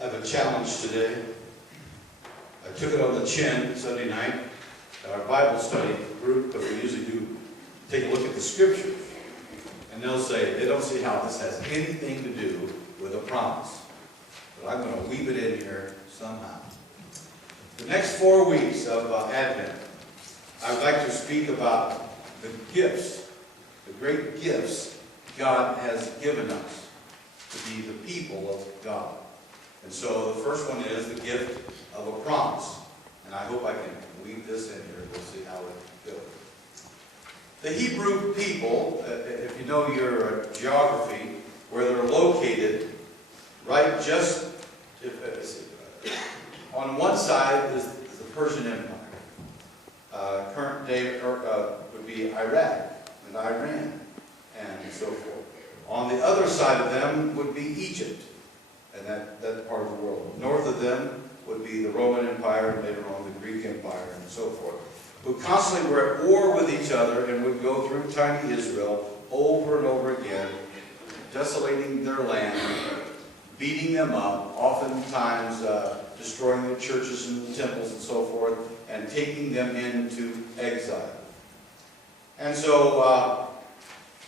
I have a challenge today. I took it on the chin Sunday night at our Bible study group, because we usually do take a look at the scriptures. And they'll say, they don't see how this has anything to do with a promise. But I'm going to weave it in here somehow. The next 4 weeks of Advent, I would like to speak about the gifts, the great gifts God has given us to be the people of God. And so the first one is the gift of a promise. And I hope I can weave this in here. We'll see how it goes. The Hebrew people, if you know your geography, where they're located, right just on one side is the Persian Empire. Current day would be Iraq and Iran and so forth. On the other side of them would be Egypt and that part of the world. North of them would be the Roman Empire and later on the Greek Empire and so forth, who constantly were at war with each other and would go through tiny Israel over and over again, desolating their land, beating them up, oftentimes destroying their churches and temples and so forth, and taking them into exile. And so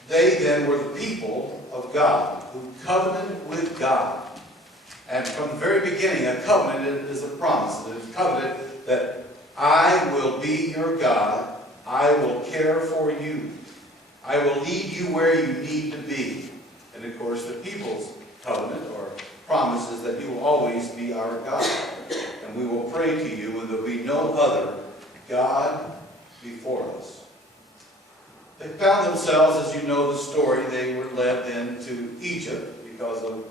they then were the people of God, who covenanted with God. And from the very beginning, a covenant is a promise. It is a covenant that I will be your God. I will care for you. I will lead you where you need to be. And of course, the people's covenant or promise is that you will always be our God. And we will pray to you, and there will be no other God before us. They found themselves, as you know the story, they were led into Egypt because of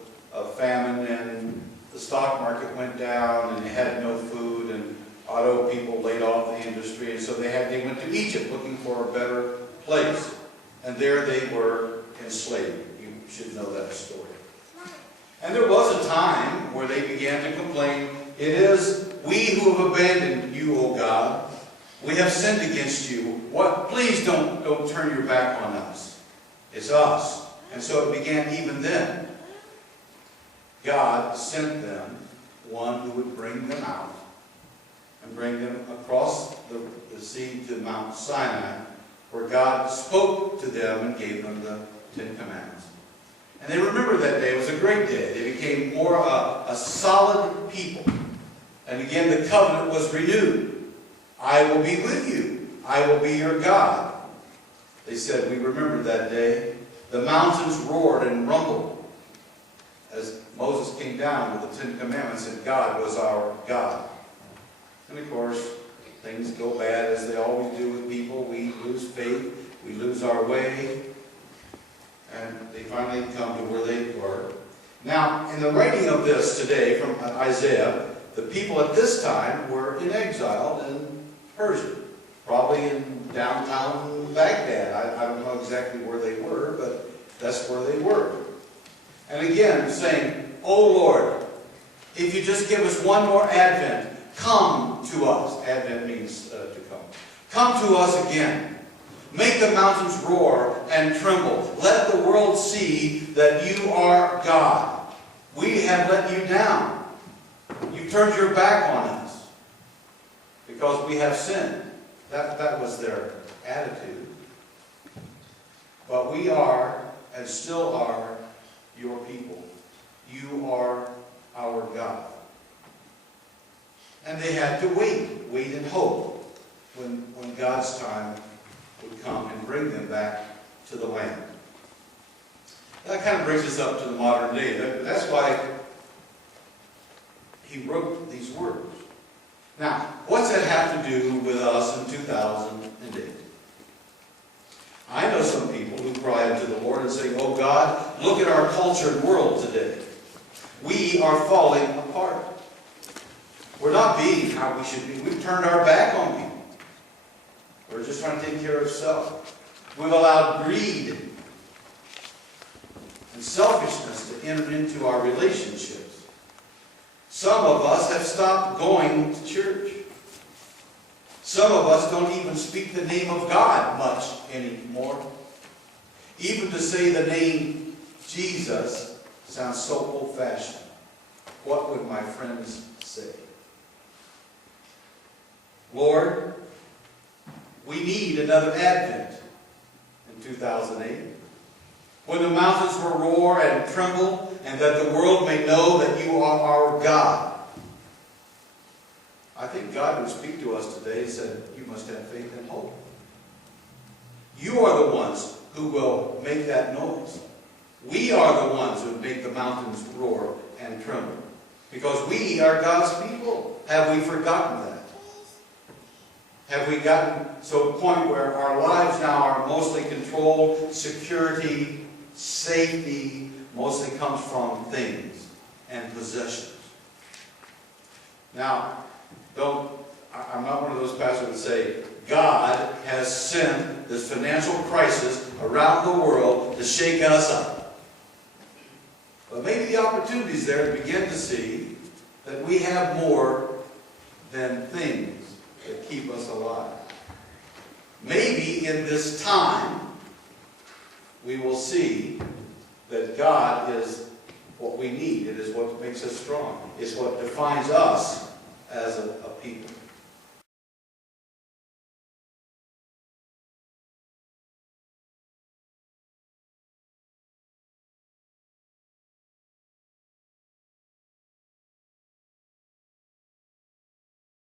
famine, and the stock market went down, and they had no food, and auto people laid off the industry, and so they went to Egypt looking for a better place. And there they were enslaved. You should know that story. And there was a time where they began to complain, "It is we who have abandoned you, O God. We have sinned against you. Please don't turn your back on us. It's us." And so it began even then. God sent them one who would bring them out and bring them across the sea to Mount Sinai, where God spoke to them and gave them the Ten Commandments. And they remembered that day. It was a great day. They became more a solid people. And again, the covenant was renewed. I will be with you. I will be your God. They said, we remember that day. The mountains roared and rumbled as Moses came down with the Ten Commandments, and God was our God. And of course, things go bad as they always do with people. We lose faith. We lose our way. And they finally come to where they were. Now, in the writing of this today from Isaiah, the people at this time were in exile in Persia, probably in downtown Baghdad. I don't know exactly where they were, but that's where they were. And again, saying, "Oh Lord, if you just give us one more Advent, come to us." Advent means to come. Come to us again. Make the mountains roar and tremble. Let the world see that you are God. We have let you down. You've turned your back on us because we have sinned. That was their attitude. But we are and still are your people. You are our God. And they had to wait in hope when God's time would come and bring them back to the land. That kind of brings us up to the modern day. That's why he wrote these words. Now, what's that have to do with us in 2008? I know some people who cry unto the Lord and say, "Oh God, look at our cultured world today. We are falling apart. We're not being how we should be. We've turned our back on people. We're just trying to take care of self. We've allowed greed and selfishness to enter into our relationships. Some of us have stopped going to church. Some of us don't even speak the name of God much anymore. Even to say the name Jesus sounds so old-fashioned. what would my friends say? Lord, we need another Advent in 2008. When the mountains will roar and tremble, and that the world may know that you are our God. I think God would speak to us today and said, you must have faith and hope. You are the ones who will make that noise. We are the ones who make the mountains roar and tremble. Because we are God's people. Have we forgotten that? Have we gotten to a point where our lives now are mostly controlled, security, safety, mostly comes from things and possessions? Now, I'm not one of those pastors who would say, God has sent this financial crisis around the world to shake us up. But maybe the opportunity is there to begin to see that we have more than things that keep us alive. Maybe in this time, we will see that God is what we need. It is what makes us strong. It's what defines us as a people.